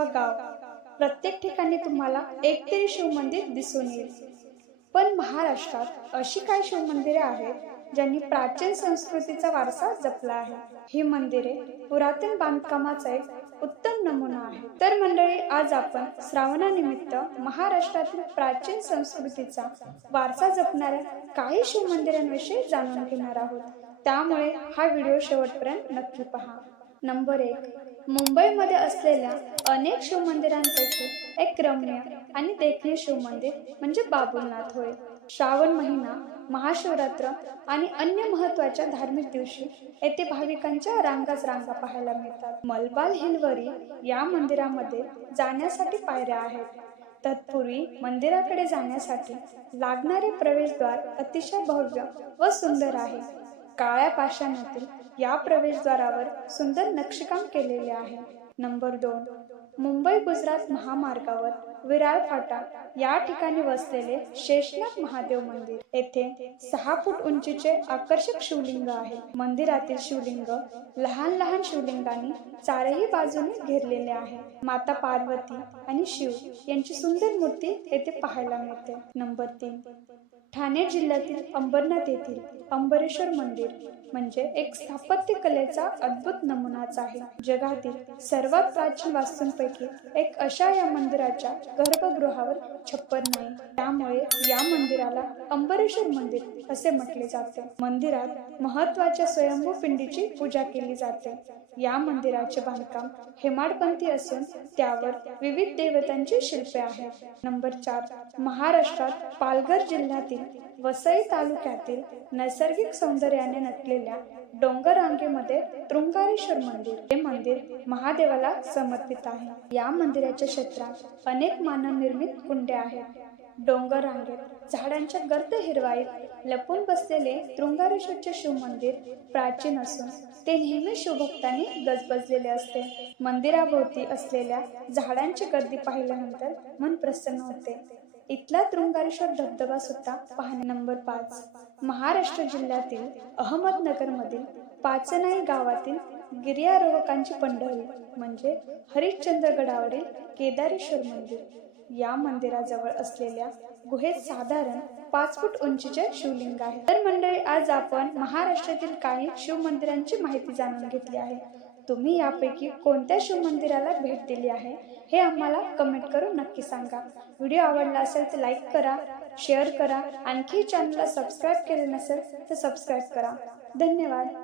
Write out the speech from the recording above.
किंवा गाव, प्रत्येक ठिकाणी तुम्हाला एक तरी शिवमंदिर दिसून येईल. पण महाराष्ट्रात अशी काही शिवमंदिरे आहेत ज्यांनी प्राचीन संस्कृतीचा वारसा जपला आहे. ही मंदिरे पुरातन बांधकामाचा एक उत्तम नमुना आहे. तर मंडळी, आज आपण श्रावणानिमित्त महाराष्ट्रातील प्राचीन संस्कृतीचा वारसा जपणाऱ्या काही शिवमंदिरांविषयी जाणून घेणार आहोत. त्यामुळे हा व्हिडिओ शेवटपर्यंत नक्की पहा. नंबर 1. मुंबईमध्ये असलेल्या अनेक शिवमंदिरांपैकी एक रम्य आणि देखणे शिवमंदिर म्हणजे बाबुलनाथ होय. श्रावण महिना, महाशिवरात्र आणि अन्य महत्त्वाच्या धार्मिक दिवशी येथे भाविकांच्या रांगाच रांगा पाहायला मिळतात. मलबार हिलवरी या मंदिरामध्ये जाण्यासाठी पायऱ्या आहेत. तत्पूर्वी मंदिराकडे जाण्यासाठी लागणारे प्रवेशद्वार अतिशय भव्य व सुंदर आहे. काळ्या पाषाणातील या प्रवेशद्वारावर सुंदर नक्षीकाम केलेले आहे. नंबर 2. मुंबई गुजरात महामार्गावर विरार फाटा या ठिकाणी वसलेले शेषनाग महादेव मंदिर. येथे 6 फूट उंचीचे आकर्षक शिवलिंग आहे. मंदिरातील शिवलिंग लहान लहान शिवलिंगांनी चारही बाजूने घेरलेले आहे. माता पार्वती आणि शिव यांची सुंदर मूर्ती येथे पाहायला मिळते. नंबर 3. ठाणे जिल्ह्यातील अंबरनाथ येथील अंबरेश्वर मंदिर म्हणजे एक स्थापत्य कलेचा अद्भुत नमुनाच आहे. जगातील सर्वात प्राचीन वास्तूंपैकी एक अशा या मंदिराच्या गर्भगृहावर छप्पर नाही. त्यामुळे या मंदिराला अंबरेश्वर मंदिर असे म्हटले जाते. मंदिरात महत्त्वाच्या स्वयंभू पिंडीची पूजा केली जाते. या मंदिराचे बांधकाम हेमाडपंथी असून त्यावर विविध देवतांची शिल्पे आहेत. नंबर 4. महाराष्ट्रात पालघर जिल्ह्यातील वसई तालुक्यातील नैसर्गिक सौंदर्याने नटलेल्या डोंगररांगेमध्ये तृंगारेश्वर मंदिर. हे मंदिर महादेवाला समर्पित आहे. या मंदिराच्या क्षेत्रात अनेक मानवनिर्मित कुंडे आहेत. डोंगर रांगेत झाडांच्या गर्द हिरवाईत लपून बसलेले तृंगारेश्वरचे शिवमंदिर प्राचीन असून ते नेहमी शिवभक्तांनी गजबजलेले असते. मंदिराभोवती असलेल्या झाडांची गर्दी पाहिल्यानंतर मन प्रसन्न होते. इथला तृंगारेश्वर धबधबा सुद्धा पाहणे. नंबर 5. महाराष्ट्र जिल्ह्यातील अहमदनगरमधील पाचनाई गावातील गिर्यारोहकांची पंढरी म्हणजे हरिश्चंद्रगडावरील केदारेश्वर मंदिर. या मंदिराजवळ असलेल्या गुहेत साधारण 5 फूट उंचीचे शिवलिंग आहे. तर मंडळी, आज आपण महाराष्ट्रातील काही शिवमंदिरांची माहिती जाणून घेतली आहे. तुम्ही यापैकी कोणत्या शिवमंदिराला भेट दिली आहे हे आम्हाला कमेंट करून नक्की सांगा. व्हिडिओ आवडला असेल तर लाईक करा, शेअर करा. आणखी चॅनलला सबस्क्राईब केले नसेल तर सबस्क्राईब करा. धन्यवाद.